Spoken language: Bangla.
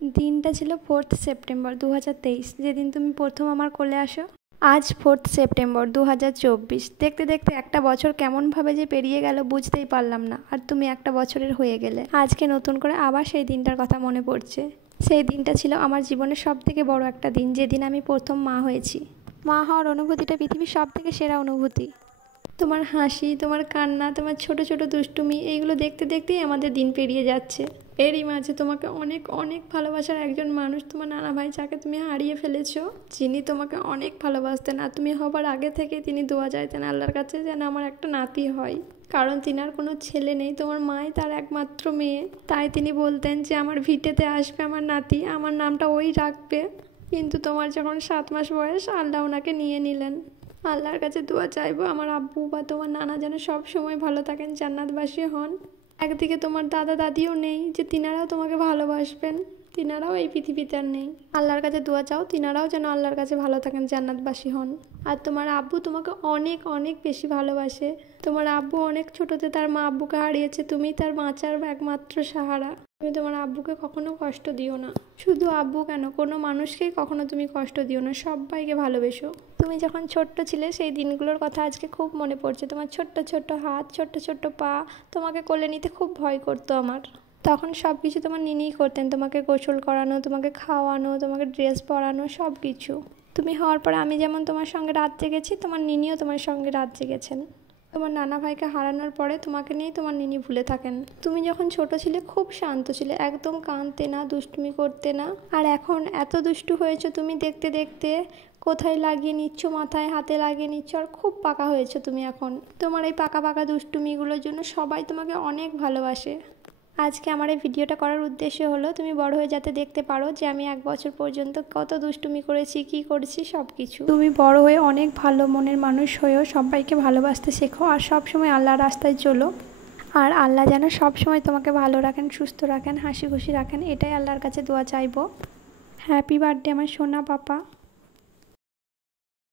দিনটা ছিল 4th সেপ্টেম্বর 2023, যেদিন তুমি প্রথম আমার কোলে আসো। আজ 4th সেপ্টেম্বর 2024। দেখতে দেখতে একটা বছর কেমনভাবে যে পেরিয়ে গেল বুঝতেই পারলাম না, আর তুমি একটা বছরের হয়ে গেলে। আজকে নতুন করে আবার সেই দিনটার কথা মনে পড়ছে। সেই দিনটা ছিল আমার জীবনের সবথেকে বড় একটা দিন, যেদিন আমি প্রথম মা হয়েছি। মা হওয়ার অনুভূতিটা পৃথিবীর সবথেকে সেরা অনুভূতি। তোমার হাসি, তোমার কান্না, তোমার ছোট ছোট দুষ্টুমি, এইগুলো দেখতে দেখতেই আমাদের দিন পেরিয়ে যাচ্ছে। এরই মাঝে তোমাকে অনেক অনেক ভালোবাসার একজন মানুষ, তোমার নানা ভাই, যাকে তুমি হারিয়ে ফেলেছো, যিনি তোমাকে অনেক ভালোবাসতেন। আর তুমি হবার আগে থেকে তিনি দোয়া চাইতেন আল্লাহর কাছে যেন আমার একটা নাতি হয়, কারণ তিনার কোনো ছেলে নেই, তোমার মাই তার একমাত্র মেয়ে। তাই তিনি বলতেন যে আমার ভিটেতে আসবে আমার নাতি, আমার নামটা ওই রাখবে। কিন্তু তোমার যখন 7 মাস বয়স, আল্লাহ ওনাকে নিয়ে নিলেন। আল্লাহর কাছে দোয়া চাইবো আমার আব্বু বা তোমার নানা যেন সব সময় ভালো থাকেন, জান্নাতবাসী হন। একদিকে তোমার দাদা দাদিও নেই যে তিনারাও তোমাকে ভালোবাসবেন, তিনারাও এই পৃথিবীতে আর নেই। আল্লাহর কাছে দোয়া চাও তিনারাও যেন আল্লাহর কাছে ভালো থাকেন, জান্নাতবাসী হন। আর তোমার আব্বু তোমাকে অনেক অনেক বেশি ভালোবাসে। তোমার আব্বু অনেক ছোটতে তার মা আব্বুকে হারিয়েছে, তুমি তার বাঁচার একমাত্র সাহারা। তুমি তোমার আব্বুকে কখনো কষ্ট দিও না। শুধু আব্বু কেন, কোনো মানুষকেই কখনো তুমি কষ্ট দিও না, সবাইকে ভালোবেসো। তুমি যখন ছোট্ট ছিলে সেই দিনগুলোর কথা আজকে খুব মনে পড়ছে। তোমার ছোট্ট ছোট্ট হাত, ছোট্ট ছোট্ট পা, তোমাকে কোলে নিতে খুব ভয় করতো আমার। তখন সব কিছু তোমার নিনিই করতেন, তোমাকে গোসল করানো, তোমাকে খাওয়ানো, তোমাকে ড্রেস পরানো, সব কিছু। তুমি হওয়ার পরে আমি যেমন তোমার সঙ্গে রাত জেগেছি, তোমার নিনিও তোমার সঙ্গে রাত জেগেছেন। তোমার নানা ভাইকে হারানোর পরে তোমাকে নিয়েই তোমার নিনি ভুলে থাকেন। তুমি যখন ছোট ছিলে খুব শান্ত ছিলে, একদম কাঁদতে না, দুষ্টুমি করতে না। আর এখন এত দুষ্টু হয়েছো তুমি, দেখতে দেখতে কোথায় লাগিয়ে নিচ্ছ, মাথায় হাতে লাগিয়ে নিচ্ছ, আর খুব পাকা হয়েছো তুমি এখন। তোমার এই পাকা পাকা দুষ্টুমিগুলোর জন্য সবাই তোমাকে অনেক ভালোবাসে। আজকে আমার এই ভিডিওটা করার উদ্দেশ্য হলো তুমি বড় হয়ে যাতে দেখতে পারো যে আমি 1 বছর পর্যন্ত কত দুষ্টুমি করেছি, কি করেছি, সব কিছু। তুমি বড় হয়ে অনেক ভালো মনের মানুষ হয়েও সবাইকে ভালোবাসতে শেখো, আর সব সময় আল্লাহর রাস্তায় চলো। আর আল্লাহ যেন সব সময় তোমাকে ভালো রাখেন, সুস্থ রাখেন, হাসি খুশি রাখেন, এটাই আল্লাহর কাছে দোয়া চাইবো। হ্যাপি বার্থডে আমার সোনা পাপা।